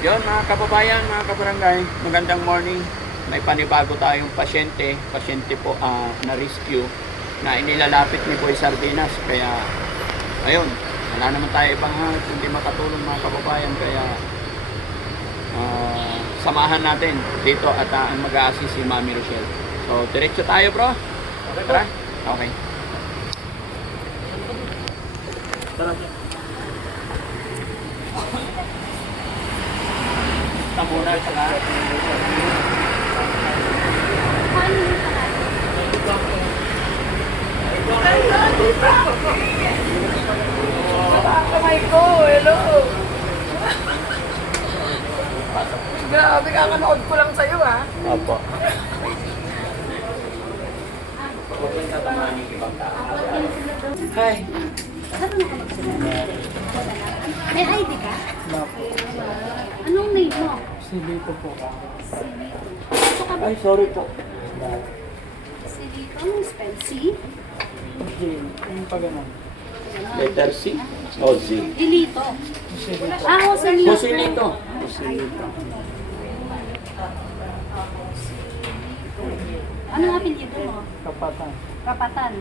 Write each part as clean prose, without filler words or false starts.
Yun mga kababayan, mga kabarangay, magandang morning. May panibago tayong pasyente. Pasyente po na-rescue na inilalapit ni Boy Sardinas. Kaya, ayun, wala naman tayo ibang hindi makatulong mga kababayan. Kaya, samahan natin dito at mag-a-assist si Mami Rochelle. So, diretso tayo bro. Tara. Okay. Tara. Ito muna saka. Kamay ko, hello. Grabe, kakanood ko lang sa'yo, ha? Opo. Hi. May ID ka? Anong name mo? Silito po. Ito ka ba? Ay, sorry po. Silito? Anong spell? C? Jane, yung pa ganun. Letter C o Z? Dilito. Silito. Ah, Joselito. Joselito. Ano nga pinito mo? Kapatan. Kapatan.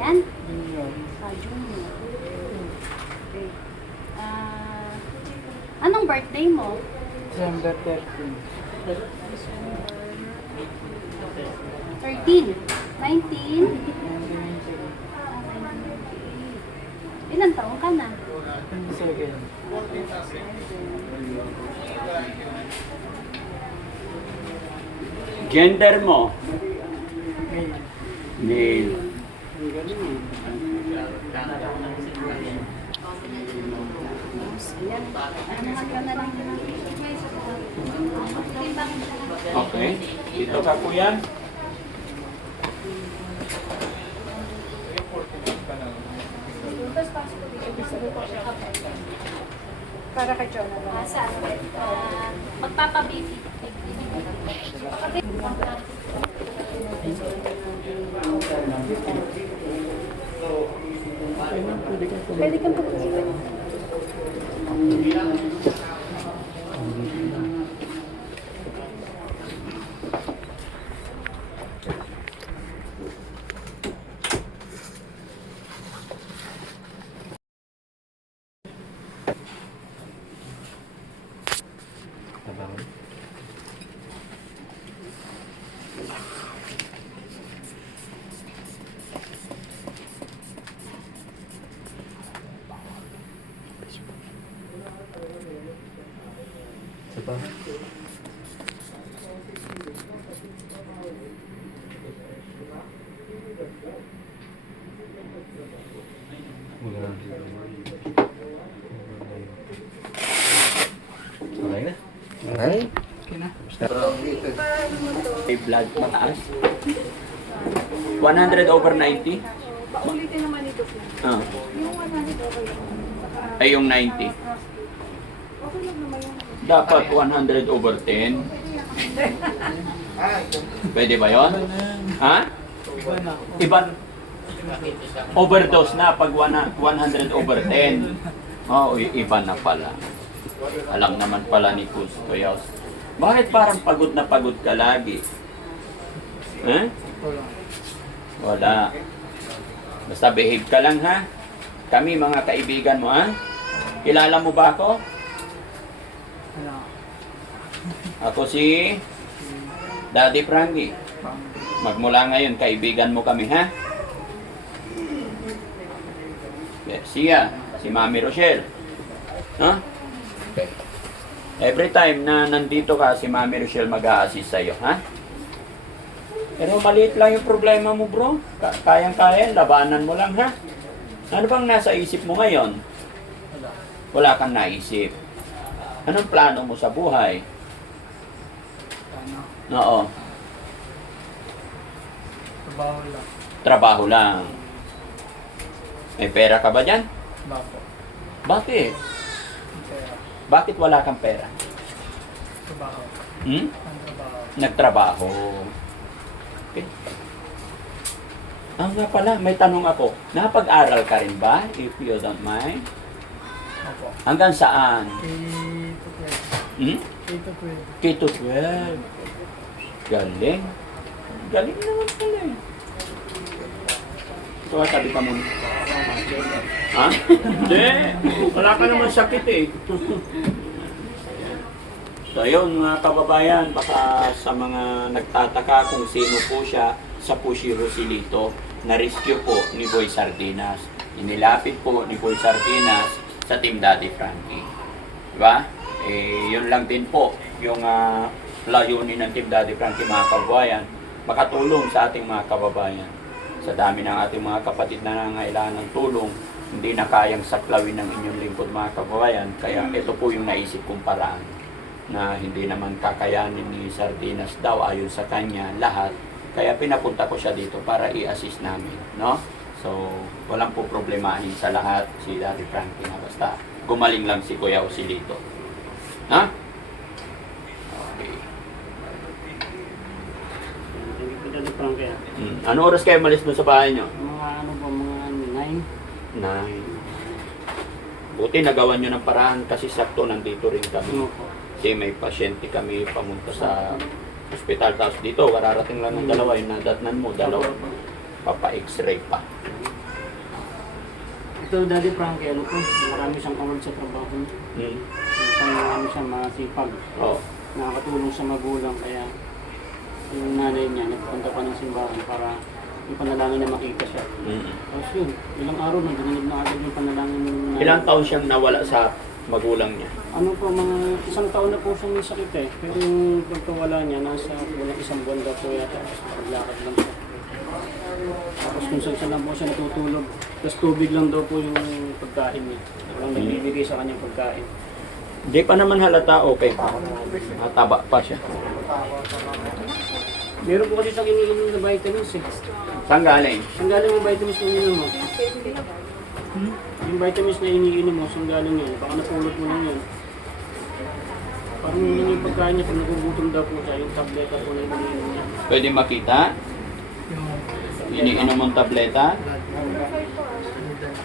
Yan? Yun. Junior. Okay. Anong birthday mo? December 13. 13. 19. Ilan taon ka na? 27. Gender mo? May. Male. May ganun. Ayan. Ano ka na lang yun? Okay. Dito ka kuya. Para kay Jonathan. Saan? Magpapabibi. Pwede kang pupunta. Okay na. Okay. Okay na. May blood mataas. 100 over 90. Ulitin naman ito po. Ah. Yung 100 okay lang. Ay yung 90. Okay lang naman yung... Dapat 100 over 10. Pwede ba yon? Ha? Iba na. Iban overdose na pag 100 over 10. Oh, iba na pala. Alam naman pala ni Kuya. Bakit parang pagod na pagod ka lagi? Eh? Ito lang. Wala. Basta behave ka lang ha. Kami mga kaibigan mo ha. Kilala mo ba ako? Ano? Ako si Daddy Frankie. Magmula ngayon, kaibigan mo kami, ha? Siya, si Mami Rochelle. No? Every time na nandito ka, si Mami Rochelle mag-a-assist sa'yo, ha? Pero maliit lang yung problema mo, bro. Kayang-kaya, labanan mo lang, ha? Ano bang nasa isip mo ngayon? Wala. Wala kang naisip. Anong plano mo sa buhay? Ano? Oo, Trabaho lang. trabaho lang. May pera ka ba dyan? Bako. Bakit? Pera. Bakit wala kang pera? Trabaho. Hmm? Ang trabaho. Nagtrabaho. Okay. Nga pala, may tanong ako. Napag-aral ka rin ba, if you don't mind? Hanggang saan? Hmm? K-12. K-12. Galing. Galing naman pala eh. Ito, sabi ka muna. Ha? Hindi. Wala ka naman sakit eh. So yun mga kababayan, baka sa mga nagtataka kung sino po siya, sa po si Rosilito, na-rescue po ni Boy Sardinas. Inilapit po ni Boy Sardinas sa Team Daddy Frankie. Diba? Eh, yun lang din po yung layunin ng Team Daddy Frankie mga kababayan, makatulong sa ating mga kababayan. Sa dami ng ating mga kapatid na nangailangan ng tulong, hindi na kayang saklawin ng inyong lingkod mga kababayan. Kaya ito po yung naisip kong paraan na hindi naman kakayanin ni Sardinas daw ayon sa kanya lahat. Kaya pinapunta ko siya dito para i-assist namin, no? So, walang po problemahin sa lahat si Daddy Frankie na basta gumaling lang si Kuya Osilito. Ha? Okay. Ano oras kayo malis doon sa bahay nyo? Mga ano ba, mga 9? 9. Buti nagawa nyo ng paraan kasi sakto nandito rin kami. Ano po? Kasi may pasyente kami pamunta sa ospital. Tapos dito, kararating lang ng dalawa. Yung nadatnan mo, dalawa. Papa-x-ray pa. Ito, Daddy Frankie, ano po, marami siyang kawal sa trabaho niya. Hmm. Marami siyang masipag. Oh. Nakakatulong sa magulang, kaya yung nanay niya, nagpunta pa ng simbahan para yung panalangin na makita siya. Hmm. Tapos yun, ilang araw na, dinunod na agad yung panalangin ng nanay. Ilang taon siyang nawala sa magulang niya? Ano po, mga 1 taon na po siyang may sakit eh. Pero yung pagkawala niya, nasa walang 1 buwan daw po yata. Paglakad lang siya. Tapos kung saan lang po siya natutulog. Tapos tubig lang daw po yung pagkain niya. Walang nagbibigay sa kanyang pagkain. Hindi pa naman halata, okay pa. Mataba pa siya. Meron po kasi siyang iniinom na vitamins eh. Saan galing? Saan galing yung vitamins na iniinom mo? Yung vitamins na iniinom mo, saan galing yun? Baka napulot mo lang yun. Parang yun yung pagkain niya, pag nagugutom daw po siya, yung tableta po na iniinom niya. Pwede makita? Iniinom mong tableta?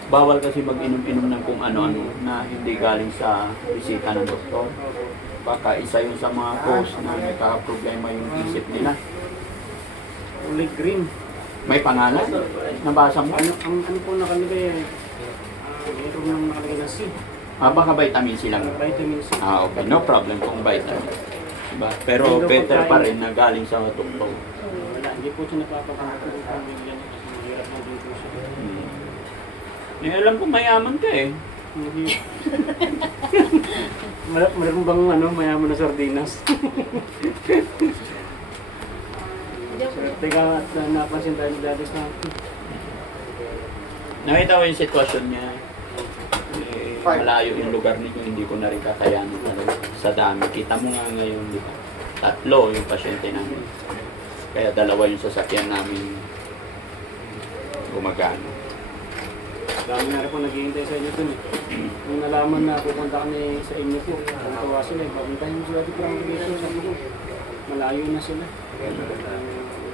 Bawal kasi mag-inom-inom ng kung ano-ano na hindi galing sa bisita ng doktor. Baka isa yun sa mga cause na nagkakaproblema yung isip nila. Kulay green. May pangalan? Nabasa mo? Ano po nakalagay eh? Mayroon nang nakalagay na C. Baka vitamin C lang. Vitamin C. Okay. No problem kung vitamin. Diba? Pero better pa rin na galing sa doktor. Wala, hindi po siya napapakamatulog kung bigyan niya kasi mahirap na din po siya. Eh, alam ko mayaman ka eh. Hindi. Meron bang ano, mayaman na sardinas? Teka, at napansin tayo ni Daddy Frankie. Nakita ko yung sitwasyon niya. Eh, malayo yung lugar nito, hindi ko na rin kakayanin talaga sa dami. Kita mo nga ngayon, di ba? 3 yung pasyente namin. Kaya 2 yung sasakyan namin gumagana. Dami na rin po naghihintay sa inyo dun eh. Nung nalaman na pupunta kami sa inyo po, tawa sila eh. Papuntahin mo si Daddy Frankie dito, sabi ko. Malayo na sila.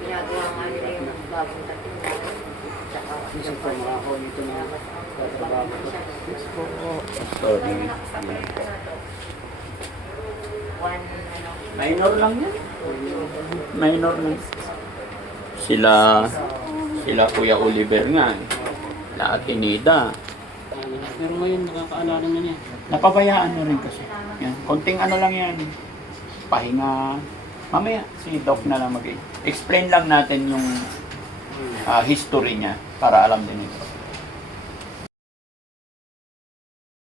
Ginagawa nga nila yung bagong dating tsaka Isip ko makakaw dito na tatrabaho ko. yes po. Sorry. One, ano, Minor lang yan. Minor lang. Sila Kuya Oliver nga. Sila Ate Nida. Pero ngayon nakakaalala na niya. Napabayaan mo rin kasi. Yan. Konting ano lang yan. Pahinga. Mamaya, si Doc na lang mag-explain lang natin yung history niya para alam din ito.